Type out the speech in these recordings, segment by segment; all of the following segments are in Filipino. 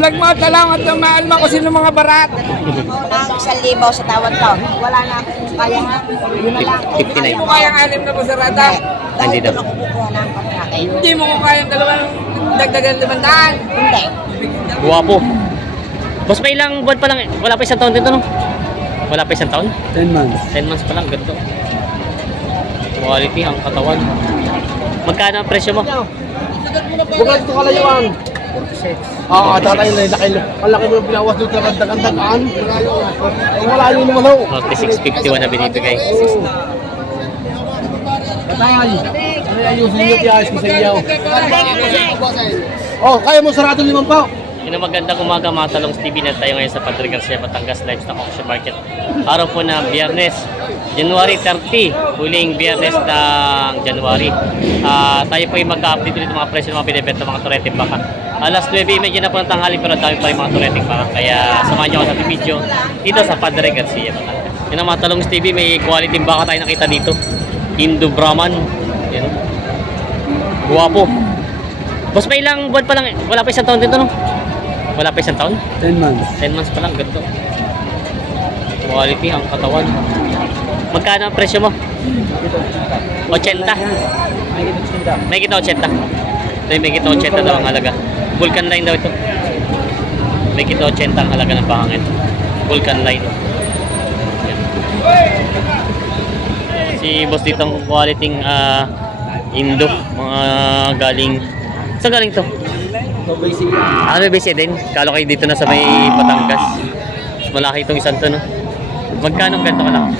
vlog mo, salamat na maalma ko sino mga barat. Nang 1,000 sa tawad ko. Wala na akong kaya ha. Yun na lang. 59. Mo kayang anim na busarada. Dahil Hindi daw. doon ako kukuha ng pagkakay. Hindi mo ko kayang dalawang dagdagan 500. Hindi. Guwapo. Boss, may ilang buwan pa lang. Wala pa isang taon dito, no? Wala pa isang taon? 10 months. 10 months pa lang, ganito. Quality ang katawan. Magkano ang presyo mo? Bukas ito kalayuan. 46. Tatay na ang laki mo yung pinawas doon sa kandagan. Wala yun naman ho. 46.51 na binibigay. Tatay, ayusin niyo tiyayos ko sa inyo. Kaya mo sarado 5 pa. Yun ang magandang umaga mga talong TV na tayo ngayon sa Padre Garcia, Batangas Livestock Auction Market. Araw po na Biyernes, January 30, huling Biyernes ng January. Tayo po yung mag-update dito mga presyo ng mga binibenta mga tureteng baka. Alas 9:30 na po ng tanghali pero dami pa rin mga tureteng baka. Kaya samahan niyo ako sa video dito sa Padre Garcia, Batangas. Yun ang mga talong TV, may quality baka tayo nakita dito. Indo Brahman. Yan. Guwapo. Boss, may ilang buwan pa lang. Wala pa isang taon dito, no? Wala pa isang taon? 10 months. 10 months pa lang, ganito. Quality ang katawan. Magkano ang presyo mo? 80. May kita 80. May kita 80 daw ang halaga. Vulcan line daw ito. May kita 80 ang halaga ng bahangin. Vulcan line. Yan. Si boss dito ang quality Indo. Mga galing... Saan galing to? Basic din. Kalo kayo dito na sa may Batangas. Mas malaki itong isang to, no? Magkano ang ganito ka lang?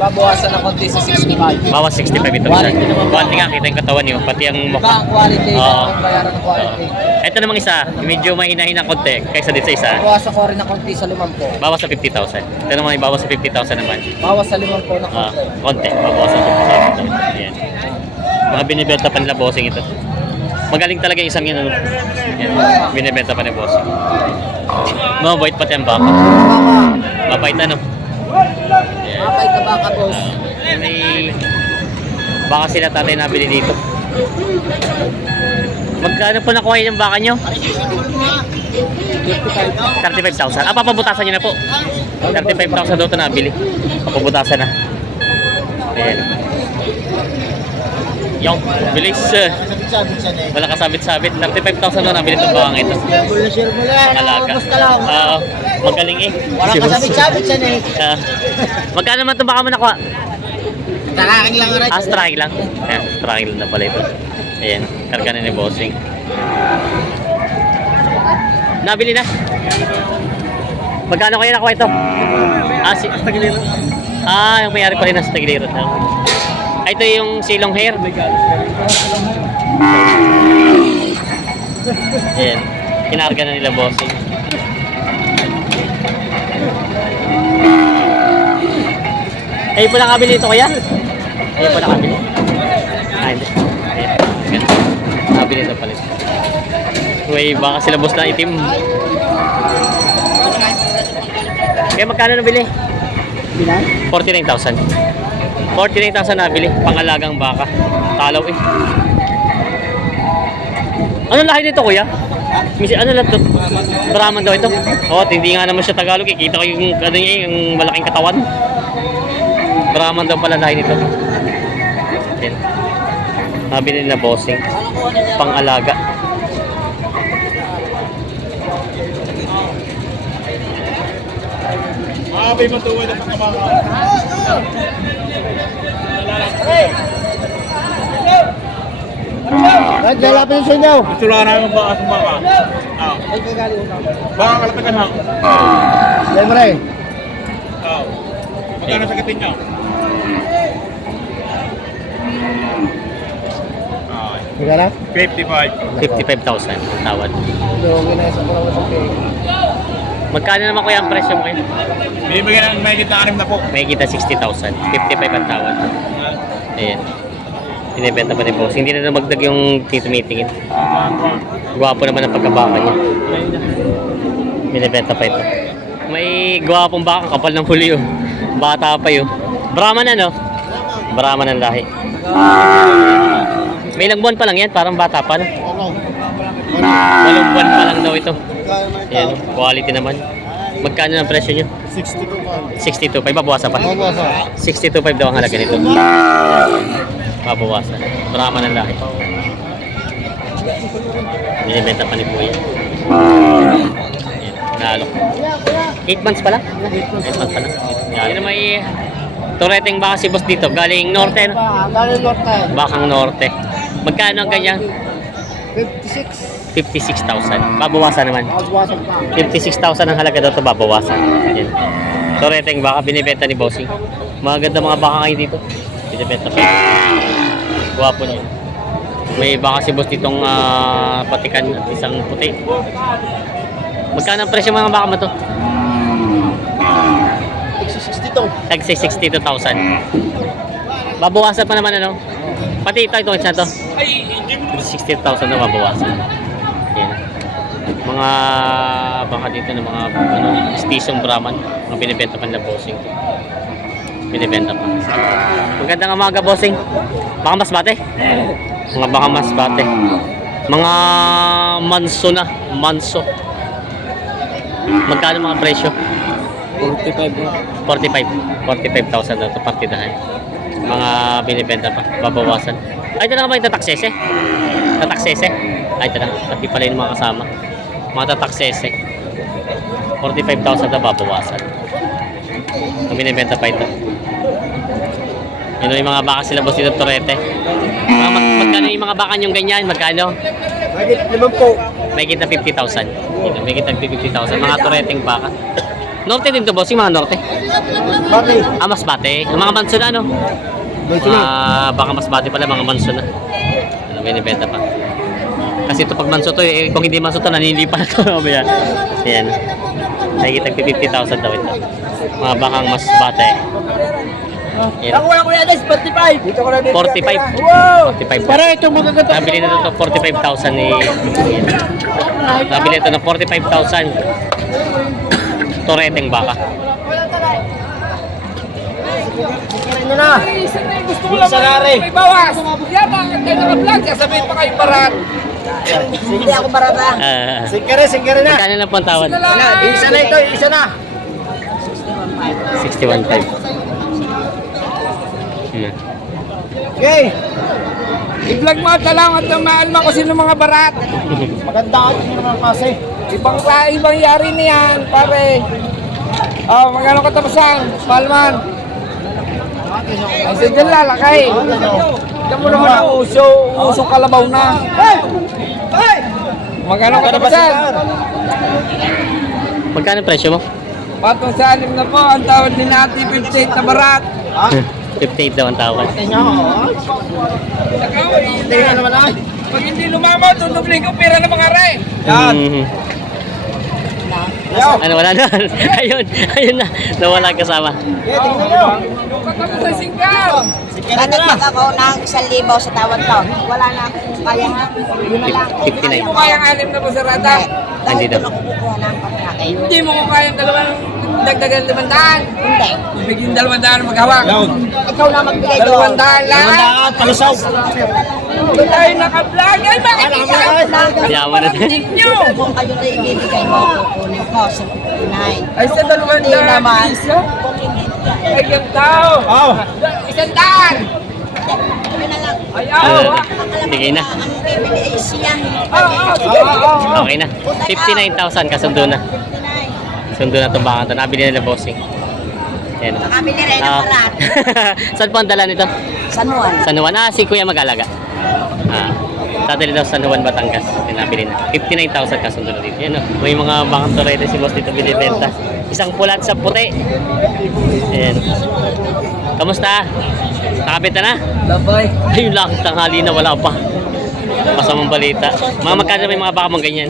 Babawasan ng konti sa 65. Bawas 65 ito. Quality nga, kita yung katawan niyo. Pati ang Iba mukha. ang quality. Oo. Ang bayaran ng quality. Ito namang isa, medyo mahina-hina konti kaysa dito sa isa. Bawasan ko rin ng konti sa 5 Bawas sa 50,000. Ito naman ibawas sa 50,000 naman. Bawas sa 5 na konti. Konti. Bawas sa 50,000. Ayan. Mga binibenta pa nila bossing ito. Magaling talaga yung isang yun. Ano? Ayan. Binibenta pa ni bossing. Mabait pati ang baka. Mabait ano? Ayan. Mabait na baka, boss. May baka sila tatay nabili dito. Magkano po nakuha yung baka nyo? 35,000. Papabutasan nyo na po. 35,000 daw ito nabili. Papabutasan na. Ayan. Yung bilis. Wala kasabit-sabit. 35,000 daw nabili itong baka ito. Alaga. Magaling eh. Wala kasabit-sabit siya eh. Magkano naman itong baka mo nakuha? Nakaking lang rin. Strike lang. Ayan, strike lang na pala ito. Ayan, karga na ni bossing. Nabili na. Magkano kaya nakuha ito? Yung mayari pa rin nasa Tagiliran. Ito yung silong hair. Ayan, kinarga na nila bossing. Kayo po nakabili ito kaya? Kayo po nakabili? Hindi. Ayan. Nakabili ito pala. Uy, baka sila boss na itim. Kaya magkano nabili? 49,000. 49,000 nabili. Pangalagang baka. Talaw eh. Ano lahi nito kuya? Ano lang ito? Brahman daw ito? Hindi nga naman siya Tagalog. Kita ko yung, yung malaking katawan. Brahman daw pala lahi nito. Yan. Nabili na bossing. Pang-alaga. Abay matuwa na pagkamaka. Lalapin yung sunyaw. Gusto lang namin baka sumaka. Baka kalapitan ha. Yan mo rin. Magkano sakitin niya? Magkano? 55,000 tawad. Magkano naman kuya ang presyo mo kayo? Binibigyan ng may kita 6 na po. May kita 60,000. 55 ang tawad. Ayan. Binibenta pa ni boss. Hindi na magdag yung titumitingin. Gwapo naman ang pagkabaka niya. Binibenta pa ito. May gwapong baka, kapal ng huli oh. Bata pa yun. Brahman ano? Brahman ang lahi. May ilang buwan pa lang yan, parang bata pa no? 8 buwan pa lang daw ito. Ayan, quality naman. Magkano ang presyo nyo? 62.5. Babawasan pa? 62.5 daw ang halaga nito. Babawasan. Brahman ang lahi. Binibenta pa ni Kuya. Ayan, nalo. 8 months pa lang? 8 months pa lang. Yan na may tureteng baka si boss dito. Galing norte, no? Galing Norte. Bakang norte. Magkano ang ganyan? 56,000. Babawasan naman. 56,000 ang halaga daw ito, babawasan. Yan. Tureteng baka binibenta ni Bossing. Mga ganda mga baka kayo dito. Binibenta pa. Guwapo niya. May baka si boss ditong patikan at isang puti. Magkano ang presyo mga baka mo to? 62. Tag 62,000. Babawasan pa naman ano? Pati ito isa to. 60,000 na babawasan. Yan. Mga baka dito ng mga station Brahman, mga binibenta pa nila Bossing. Binibenta pa. Magandang umaga Bossing. Baka mas bate? Mga baka mas bate. Mga manso na, manso. Magkano mga presyo? 45,000 na ito partidahan. Mga binibenta pa, babawasan. Ay, ito na nga ba yung tataksese? Tataksese? Ay, ito na. Pati pala yung mga kasama. Mga tataksese. 45,000 na babawasan. Ang binibenta pa ito. Yun yung mga baka sila boss dito Torete. Magkano yung mga baka nyong ganyan? Magkano? Naman po. May kita 50,000. May kita 50,000. Mga Toreteng baka. Norte din to boss, yung mga norte. Bakit? Mas bate. Ang mga manso na, no? Baka mas bate pala, mga manso na. Ano, binibenta pa. Kasi ito pag manso to, kung hindi manso to, nanilipa na to. Ayan. Nakikita 50,000 daw ito. Mga bakang mas bate. Ayan. Ako na kuya guys, 45. Dito ko na 45. Wow! 45. Para ito magaganda. Nabili na ito 45,000 ni Nabili ito ng 45,000. Toreteng baka. Ano na? Gusto ko lang may bawas. Yan, bakit kayo naka-vlog? Sasabihin pa kayo barat. Hindi ako barata. Singkere na. Magkano lang po ang tawad? Isa na ito, isa na. 61.5. Okay. I-vlog mo at salamat na maalma ko sino mga barat. Maganda ako naman kasi. Ibang yari niyan, pare. Oh, magkano katapusan? Palman. Ay, sige lalakay. Ito mo naman ang uso kalabaw na. Magkano katapusan? Magkano ang presyo mo? Patong sa alim na po, ang tawad ni Nati 58 na barat. 58 daw ang tawad. Tingnan naman ay. Pag hindi lumamaw, tunublin ko pera ng mga ray. Mhm. Ano, wala na. ayun na. Nawala kasama. Tingnan nyo. Katapos sa singkaw. Dadagdag ako ng 1,000 sa tawad ko. Wala na akong kaya ha. Yun na lang. 59. Hindi mo kayang alim na po sa rata. Dahil Hindi daw. doon ako kukuha ng pagkakay. Hindi mo ko kayang dagdagan 500. Hindi. Bigyan 200 maghawak. Ikaw na magbigay doon. 200 lang. Palusaw. Hindi tayo naka-vlog. Ay, bakit hindi kayo? Yaman na. Nyo. Kung kayo na ibibigay mo, kukunin ko sa 59. Ay, sa 200 Hindi naman. piso. Kung hindi, Ay, yung tao. Oh. 100. yun na lang. Ay, Sige na. Ang bibili ay siya. sige. Okay na. 59,000 kasundo na. 59. Sundo na itong baka ito. Nabili nila bossing. Yan. Nakabili rin ng parat. Saan po ang dala nito? San Juan. San Juan. Si Kuya mag-alaga. Dadali daw sa San Juan, Batangas. Tinabili na. 59,000 kasundo na dito. Yan o. May mga bakang torete si boss dito binibenta. Isang pula at isang puti. Ayan. Kamusta? Nakabenta na? Labay. Ayun lang, tanghali na wala pa. Masamang balita. Mga magkano may mga baka mong ganyan?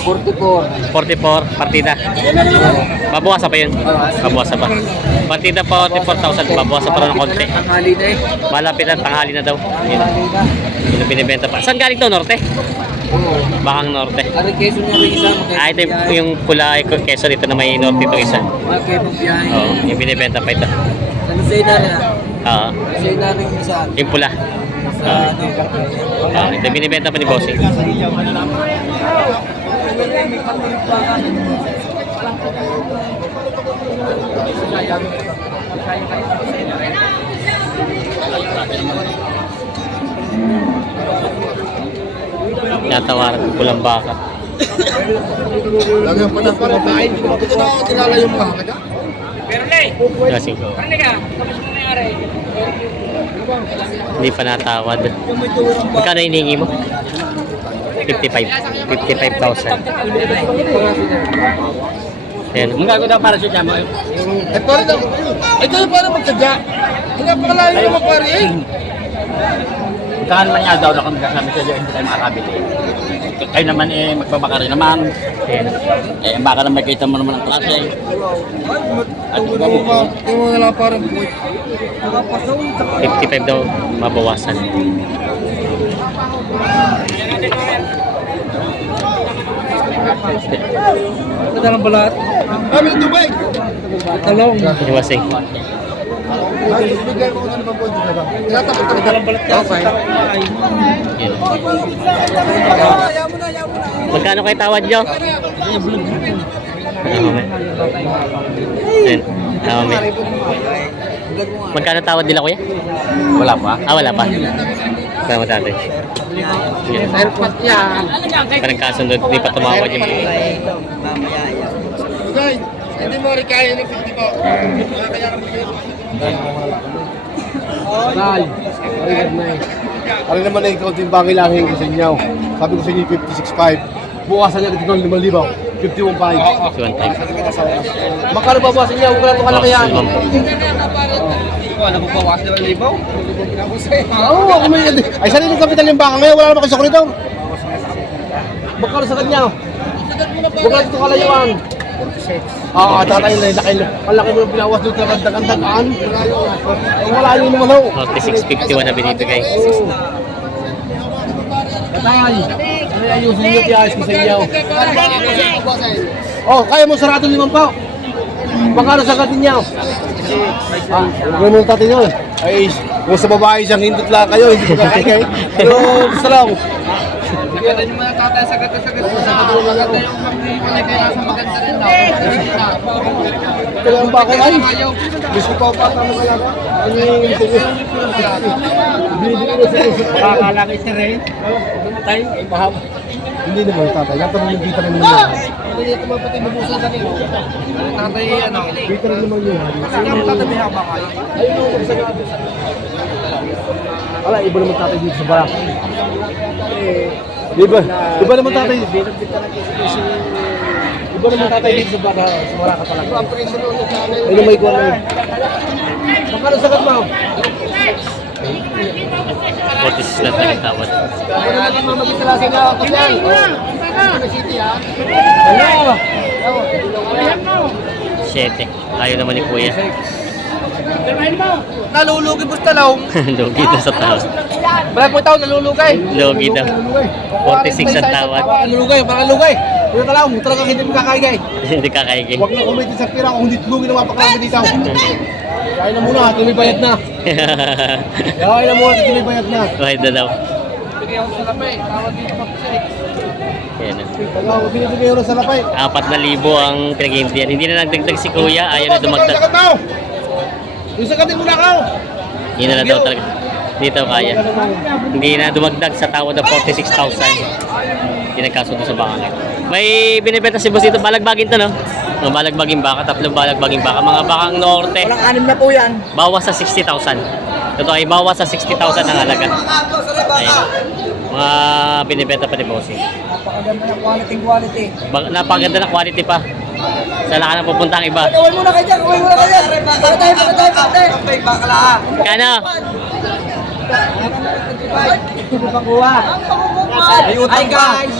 44. 44, partida. Babawasan pa yun? Babawasan pa. Partida pa 44,000, babawasan pa rin ng konti. Ang hali na eh. Malapit na, tanghali na daw. Yun. Yun ang binibenta pa. Saan galing to? Norte? Bakang Norte. Ari keso niya rin isa. Ito yung pula, keso dito na may Norte itong isa. Okay, magbiyahe. Oo, yung binibenta pa ito. Ano sa'yo na rin ah? Oo, Sa'yo na rin isa. yung pula. Ito binibenta pa ni Bossing. Natawaran ko pulang baka. Lagi ang panang pamakain. Ito na ako kilala yung mga kada. Kasi hindi pa natawad. Magkano hinihingi mo? 55,000. Ayan. Magkano daw para sa kamo? Ito rin ako. Ito yung para magsadya. Hindi pa kalahin yung mga pare eh. Saan man nga daw na kung kasama sa iyo, hindi tayo makakabili. Kayo naman magbabaka rin naman. Ayan. Baka na makita mo naman ang klase. At Ito mo na lang parang buwit. 55 daw mabawasan. Ito lang balat. Kami Dubai. Talong. Iwasing. Ay, bigay mo na ba po dito ba? Tinatapos ko dalang balat. Okay. Ayan. Magkano kayo tawad nyo? Ayan. Magkano tawad nila kuya? wala pa. Wala pa. Salamat natin. Airpot yan. Parang kasunod, hindi pa tumawad yung mga. Okay. Hindi mo rin kaya ng 50 po. Nay, marinig na eh. Ari naman eh, ikaw din bangin lang yung sa inyo. Sabi ko sa inyo 56.5. Bukasan niya dito ng 5,000. 51.5. 51.5. Magkano ba bukasan niya? Huwag lang ito kalaki yan. Wala mo bawas na libaw? Oo, ako may... Ay, sariling kapital yung baka ngayon. Wala naman kayo sa kulitaw. Magkano sa kanya? Huwag lang ito kalayuan. 46. Tatay na yun. Ang laki mo yung pinawas doon talagang dagan-dagaan. Wala yun naman ho. 46.51 na binibigay. Tatay. Ay, ayusin niyo tiyayos ko sa inyo. Kaya mo sarado 5 pa. Magkano sa katin niya? Huwag mo tatay yun. Ay, kung sa babae siyang hindot lang kayo, hindi ko kakay. Pero gusto lang. Maganda yung mga tatay sagat-sagat mo sa maganda yung maganda kaya nasa maganda rin daw. Kaya ang bakay ay, gusto pa pa tamo kaya ka? Ano yung binibigay na sila sa Kakalaki si Ray. Tay, mahaba. hindi naman tatay, natanong yung kita naman yun. Hindi ito mapatay mabusa sa nilo. Tatay, ano? Kita rin naman yun. Kasi ang tatay haba kayo. Ayun yung magsagado. Wala, iba naman tatay dito sa barak. Iba naman tatay. Iba naman tatay dito sa barak. Sa barak ka talaga. Ayun may iguan na yun. Magkano sagat mo? 46 lang talagang tawad. Ako na lang yung mag-isalasa na ako yan. Ano? 7. Ayaw naman ni kuya. Nalulugi po sa talong. Logi daw sa tawad. Wala po tao nalulugay. Logi daw. 46 ang tawad. Lugay, baka lugay. Pero talagang talagang hindi mo kakaigay. Hindi kakaigay. Huwag na kumiti sa pira kung hindi tulugin na mapaklase dito. Kaya na muna, ito may bayad na. Kaya na muna, ito may bayad na. Kahit na daw. Bigyan ko sa lapay. Tawad dito pa po siya. Yan na. Talagang binibigay euro sa lapay. 4,000 ang pinag-hintiyan. Hindi na nagdagdag si kuya. Ayaw na dumagdag. Yung sagatin mo na ako. Hindi na daw talaga. Hindi daw kaya. Hindi na dumagdag sa tawad ng 46,000. Hindi nagkasundo sa baka ngayon. May binibenta si boss dito. Balagbagin to, no? Mga balagbaging baka. 3 balagbaging baka. Mga bakang norte. Walang anim na po yan. Bawas sa 60,000. Totoo ay bawas sa 60,000 ang halaga. Ayan. Mga binibenta pa ni bossing. Napakaganda ng quality. Napakaganda na quality pa. Saan ka na pupunta ang iba? Kawal muna kayo dyan. Patay. Kano? Hi guys!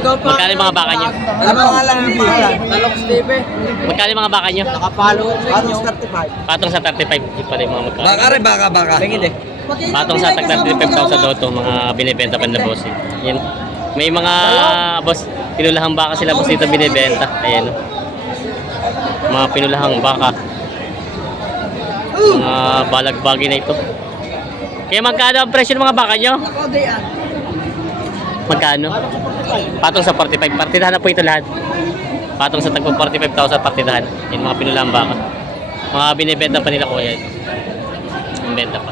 Magkano yung mga baka nyo? Ano pangalan ng bilan? Talong Steve. Magkano yung mga baka nyo? Nakapalo sa inyo. 35. Patong sa 35. Yung pala yung mga magkano. Baka. Tingin eh. Patong sa 35,000 daw ito. Mga binibenta pa na boss. Yan. May mga boss, pinulahang baka sila boss dito binibenta. Ayan. Mga pinulahang baka. Mga balagbagi na ito. Kaya magkano ang presyo ng mga baka nyo? Magkano? Patong sa 45. Partidahan na po ito lahat. Patong sa tagpo 45,000 partidahan. Yan mga pinulang baka. Mga binibenta pa nila kuya. Ang benta pa.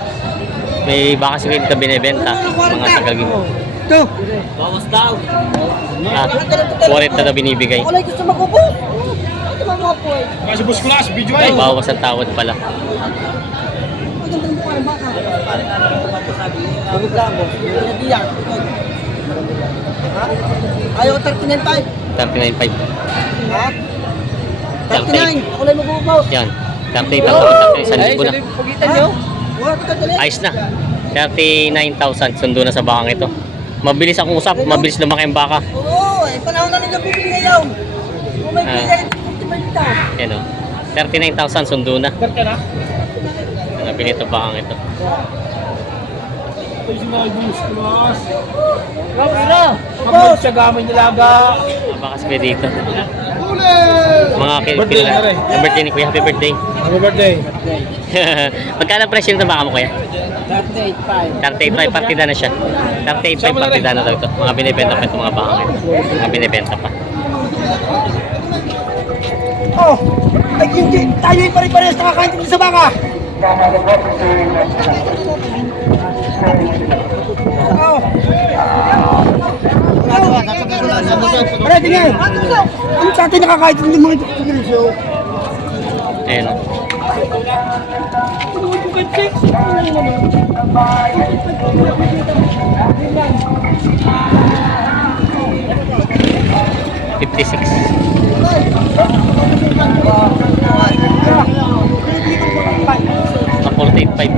May baka siguro dito binibenta. Mga sagagin. Ito. Bawas daw. 40 na binibigay. Kulay gusto magubo. Ito mga po eh. Kasi bus class, video Ay, bawas ang tawad pala. Ito ang mukha ng baka. Bugod lang po. Nadiyan. Ayaw 39.5. 39.5. Ha? 39. Kulay magubo. Yan. 38 ang tawad. 1,000 na. Pagitan nyo. Ayos na. 39,000 sundo na sa bakang ito. Mabilis ang usap, mabilis lumaki ang baka. Oo, eh, panahon na nila bibili ngayon. Kung may bigay, 55 daw. Yan o. 39,000 sundo na. Berka na? Nabili ito bakang ito. Ito yung mga bus class. Pira. Kapag siya gamay nilaga. Mga baka sabi dito. Huli! Mga Birthday na rin. Ang birthday ni Kuya. Happy birthday. Happy birthday. Magkano ang presyo nito baka mo Kuya? 38.5. 38.5 partida na siya. 38.5 partida na daw ito. Mga binibenta pa ito mga baka ito. Mga binibenta pa. Oh, ay hindi. Tayo yung pare-parehas nakakain dito sa baka. Oh. Pare, tingnan. Ano sa atin nakakain dito ng mga ito? Ayan o. Sa 48.5.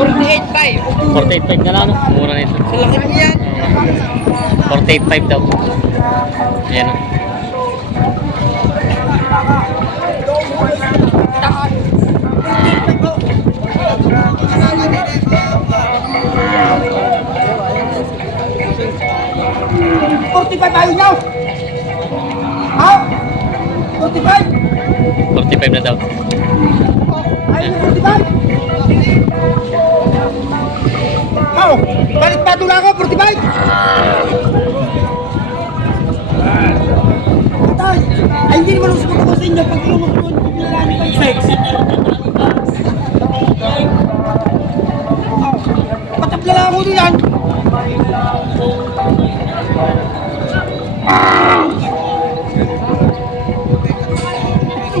$48.5. 48.5 na lang no? Mura na ito. Sa laki niya. 48.5 daw. Ayan o. Tayo nyo! Ha? 45? 45 na daw. Ayaw mo 45? Oh, balik pa doon ako, 45? Patay! Ay, hindi naman usapag ako sa inyo pag lumok doon, paglalani pa yung sex. Patapla lang ako doon yan.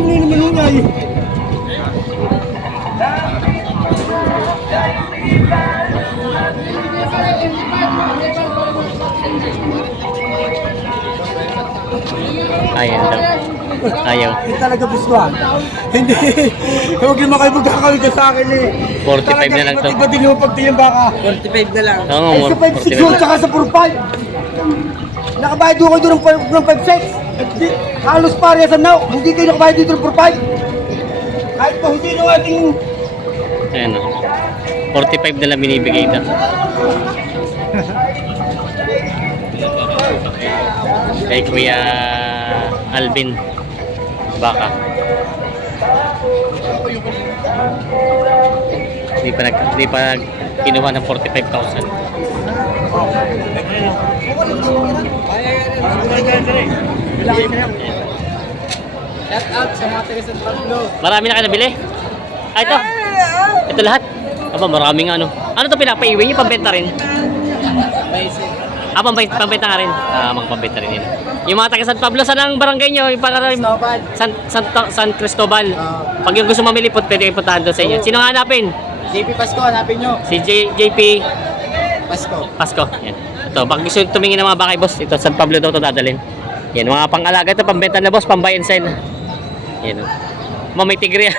Hindi naman nga eh. Ayan daw. Ayaw. Hindi talaga gustuhan. Hindi. Huwag naman kayo magkakawin ka sa akin eh. 45 na lang to. Iba din yung pagtingin baka. 45 na lang. Oo, Ay, sa 5-6 yun, tsaka sa 4-5. Nakabayad doon kayo doon ng 5-6. Halos parehas na. Hindi kayo nakabayad dito ng 4-5. Kahit pa hindi nung ating... Ayan o. 45 na lang binibigay ito. Kay Kuya Alvin Baka. Hindi pa kinuha ng 45,000. Shout out sa mga taga San Pablo. Marami na kayo nabili? Ah, ito. Ito lahat. Aba, maraming ano. Ano to pinapaiwi niyo? Pambenta rin? Basic. Ah, pambenta nga rin. Ah, mga pambenta rin yun. Yung mga taga San Pablo, saan ang barangay nyo? Yung Cristobal. San Cristobal. Pag yung gusto mamili, pwede kayo puntahan doon sa inyo. Sino nga hanapin? JP Pasko, hanapin nyo. Si JP Pasko. Pasko. Yan. Ito, pag gusto tumingin ng mga bakay, boss, ito, San Pablo daw ito dadalhin. Yan, mga pang-alaga ito, pambenta na boss, pambay and sell. Yan. May tigre.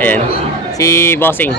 Ayan. Si Bossing.